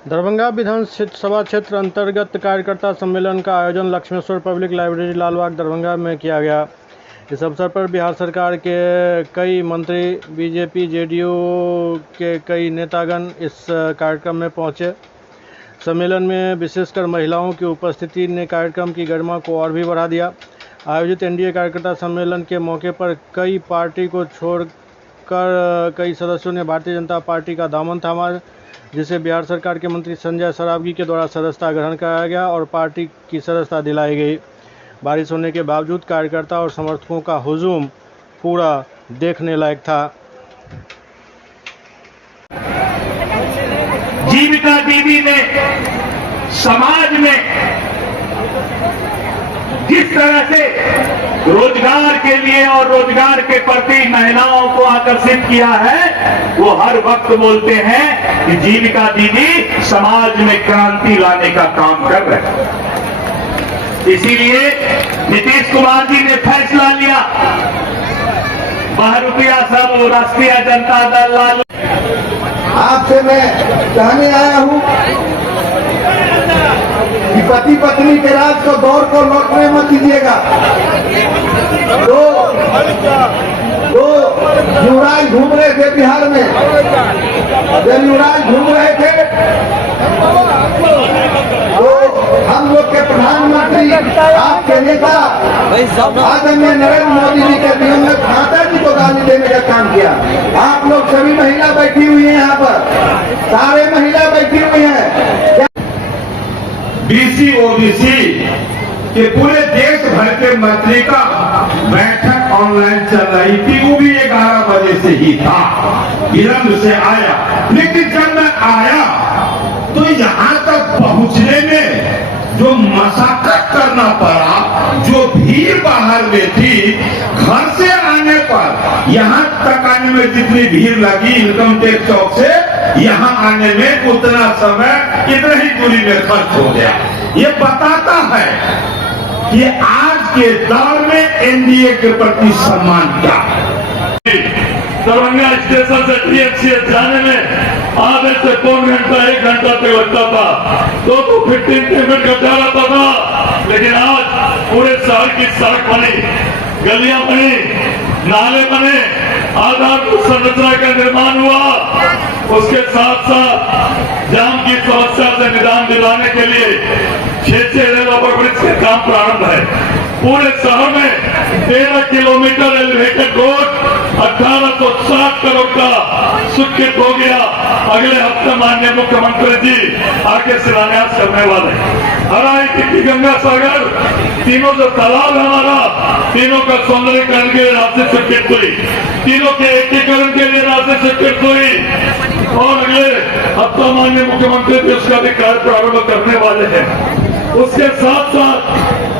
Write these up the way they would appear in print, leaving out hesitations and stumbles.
दरभंगा विधानसभा क्षेत्र अंतर्गत कार्यकर्ता सम्मेलन का आयोजन लक्ष्मेश्वर पब्लिक लाइब्रेरी लालबाग दरभंगा में किया गया। इस अवसर पर बिहार सरकार के कई मंत्री, बीजेपी जेडीयू के कई नेतागण इस कार्यक्रम में पहुंचे। सम्मेलन में विशेषकर महिलाओं की उपस्थिति ने कार्यक्रम की गरिमा को और भी बढ़ा दिया। आयोजित एनडीए कार्यकर्ता सम्मेलन के मौके पर कई पार्टी को छोड़कर कई सदस्यों ने भारतीय जनता पार्टी का दामन थामा, जिसे बिहार सरकार के मंत्री संजय सरावगी के द्वारा सदस्यता ग्रहण कराया गया और पार्टी की सदस्यता दिलाई गई। बारिश होने के बावजूद कार्यकर्ता और समर्थकों का हुजूम पूरा देखने लायक था। जीविका दीदी ने समाज में जिस तरह से रोजगार के लिए और रोजगार के प्रति महिलाओं को आकर्षित किया है, वो हर वक्त बोलते हैं कि जीविका दीदी समाज में क्रांति लाने का काम कर रहे हैं। इसीलिए नीतीश कुमार जी ने फैसला लिया, बहरूपिया सब राष्ट्रीय जनता दल लालू। आपसे मैं कहने आया हूं कि पति पत्नी के राज को दौर को लौटने मत दीजिएगा। तो युवराज घूम रहे थे बिहार में, जब युवराज घूम रहे थे तो हम लोग के प्रधानमंत्री, आपके नेता आदरणीय नरेंद्र मोदी जी के दिवंगत माता जी को गाली देने का काम किया। आप लोग सभी महिला बैठी हुई हैं, यहाँ पर सारे महिला बैठी हुई हैं। बीसी ओबीसी के पूरे देश भर के मंत्री का बैठक ऑनलाइन चल रही थी, वो भी 11 बजे से ही था, विलंब से आया। लेकिन जब मैं आया तो यहाँ तक पहुँचने में जो मशक्कत करना पड़ा, जो भीड़ बाहर में थी, घर से आने पर यहाँ तक आने में जितनी भीड़ लगी इनकम टैक्स चौक से यहाँ आने में उतना समय इतने ही दूरी में खर्च हो गया। ये बताता है कि आज के दौर में एनडीए के प्रति सम्मान क्या है। दरभंगा स्टेशन से टीएमसीएच जाने में आधे से पौन घंटा 1 घंटा तक लगता था, तो 15 मिनट का जा रहा था। लेकिन आज पूरे शहर की सड़क बनी, गलियां बनी, नाले बने, आधारभूत संरचना का निर्माण हुआ। उसके साथ साथ जाम की समस्या से निदान दिलाने के लिए 6 रेल ओवरब्रिज के काम प्रारंभ है। पूरे शहर में 13 किलोमीटर एलिवेटेड रोड 1860 करोड़ का स्वीकृत हो गया। अगले हफ्ते माननीय मुख्यमंत्री जी आके शिलान्यास करने वाले। हराई गंगा सागर तीनों जो तालाब है हमारा, तीनों का सौंदर्यीकरण के लिए राशि स्वीकृत हुई, तीनों के एकीकरण के लिए राशि स्वीकृत हुई और अगले हफ्ता माननीय मुख्यमंत्री जी उसका भी कार्य प्रारंभ करने वाले हैं। उसके साथ साथ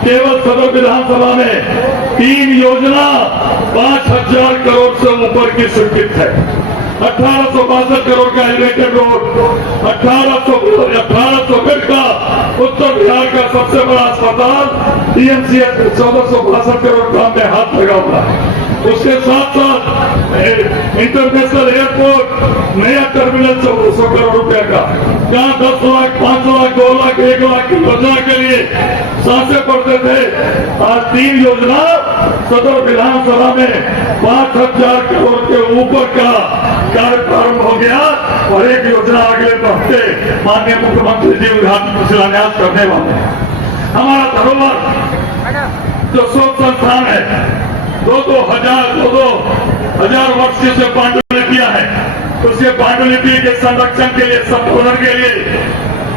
केवल सदर विधानसभा में 3 योजना 5000 करोड़ से ऊपर की स्वीकृत है। 1862 करोड़ का एलिवेटेड रोड, 1800 बेड का उत्तर बिहार का सबसे बड़ा अस्पताल डीएमसीएच 1462 करोड़ का में हाथ लगा हुआ है। उसके साथ साथ इंटरनेशनल एयरपोर्ट नया टर्मिनल 1400 करोड़ रुपए का, जहाँ 10 लाख, 5 लाख, 2 लाख, 1 लाख की योजना के लिए सांसें पड़ते थे, आज 3 योजना सदर विधानसभा में 5000 करोड़ के ऊपर का कार्य प्रारंभ हो गया और एक योजना अगले हफ्ते माननीय मुख्यमंत्री जी उद्घाटन शिलान्यास करने वाले हैं। हमारा धरोहर जो शोध संस्थान है, 2,000 वर्ष से पांडुलिपियां है, उसके पांडुलिपि के संरक्षण के लिए, संशोधन के लिए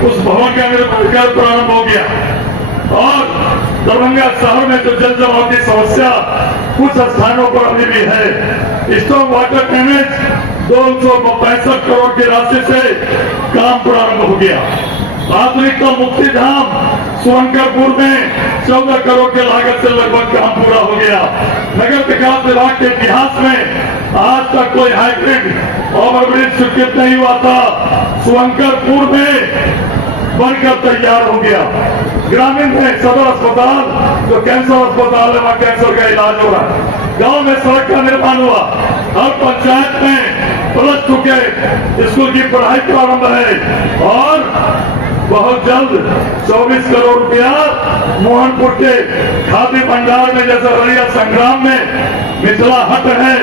उस भवन का निर्माण प्रारंभ हो गया। और दरभंगा शहर में जो जल जमाव की समस्या कुछ स्थानों पर अभी भी है, स्टॉक वाटर डैमेज 265 करोड़ की राशि से काम प्रारंभ हो गया। आधुनिकता मुक्ति धाम सुवनकरपुर में 14 करोड़ के लागत से लगभग काम पूरा हो गया। नगर विकास विभाग के इतिहास में आज तक कोई हाइब्रिड ओवरब्रिज स्वीकृत नहीं हुआ था, सुवनकरपुर में बनकर तैयार हो गया। ग्रामीण में सदर अस्पताल जो कैंसर अस्पताल है, वहाँ कैंसर का इलाज हो रहा है। गांव में सड़क का निर्माण हुआ, हर पंचायत में +2 के स्कूल की पढ़ाई प्रारंभ है और बहुत जल्द 24 करोड़ रुपया मोहनपुर के खाद्य भंडार में, जैसा रैया संग्राम में मिथिला हट है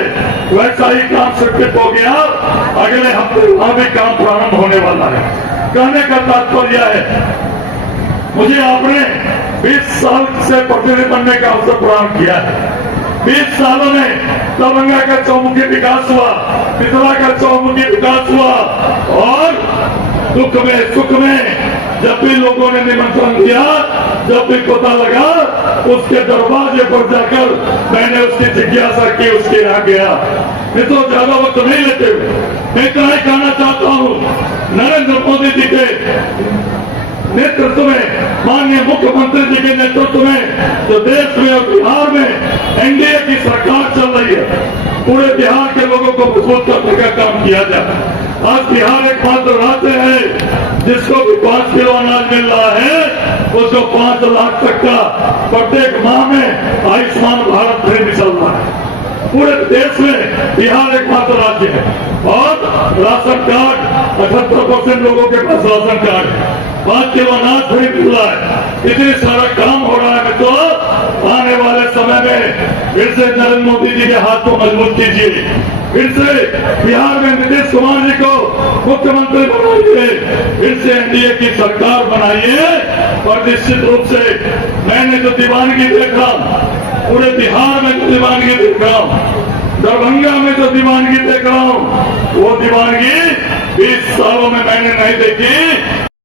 वैसा ही काम स्वीकृत हो गया। अगले हफ्ते वहां भी काम प्रारंभ होने वाला है। कहने का तात्पर्य है, मुझे आपने 20 साल से प्रतिनिधि बनने का अवसर प्रदान किया है। 20 सालों में दरभंगा का चौमुखी विकास हुआ, मिथिला का चौमुखी विकास हुआ, और दुख में सुख में जब भी लोगों ने निमंत्रण दिया, जब भी पता लगा, उसके दरवाजे पर जाकर मैंने उसकी जिज्ञासा की, उसके यहाँ गया। मैं तो ज्यादा वक्त नहीं लेते हुए मैं इतना ही कहना चाहता हूँ, नरेंद्र मोदी जी के नेतृत्व में, माननीय मुख्यमंत्री जी के नेतृत्व में जो देश में और बिहार में एनडीए की सरकार चल रही है, पूरे बिहार के लोगों को मजबूत करने का काम किया जाए। आज बिहार एकमात्र राज्य है जिसको भी 5 किलो अनाज मिल रहा है, उसको 5 लाख तक का प्रत्येक माह में आयुष्मान भारत फ्री चल रहा है। पूरे देश में बिहार एकमात्र राज्य है, और राशन कार्ड 78% लोगों के पास राशन कार्ड है, 5 किलो अनाज फ्री मिल रहा है। इतनी सारा काम हो रहा है। तो आने वाले समय में फिर से नरेंद्र मोदी जी के हाथ को मजबूत कीजिए, फिर से बिहार में नीतीश कुमार जी को मुख्यमंत्री बनाइए, फिर से एनडीए की सरकार बनाइए। और निश्चित रूप से मैंने जो दीवानगी देख रहा हूं, पूरे बिहार में जो दीवानगी देख रहा हूं, दरभंगा में जो दीवानगी देख रहा हूं, वो दीवानगी 20 सालों में मैंने नहीं देखी।